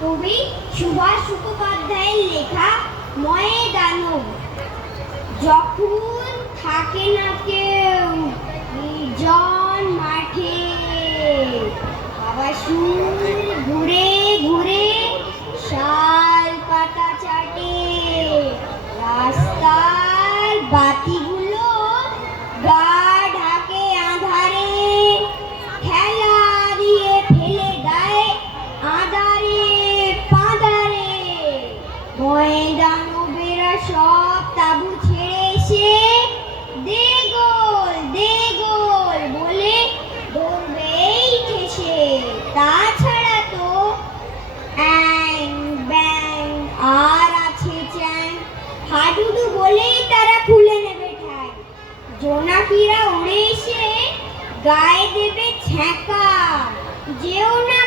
কবি সুভাষ মুখোপাধ্যায়ের লেখা ময়দানব। যখন থাকে না কেউ নির্জন মাঠে, বাবা সুর ঘুরে ঘুরে শাল পাতা চাটে, রাস্তার বাতিগুলো গা ঢাকে আঁধারে, ঠেলা দিয়ে ফেলে দেয় আঁধারে পাঁধারে। ময়দানবেরা সব তাবু ছেড়ে এসে দে গোল বলে দৌড়বেই ঠেসে। তাছাড়া তো অ্যাং ব্যাং আর আছে চ্যাং, হাডুডু বলেই তারা খুলে নেবে ঠ্যাং। জোনাকিরা উড়ে এসে গায়ে দেবে ছ্যাঁকা, যেও না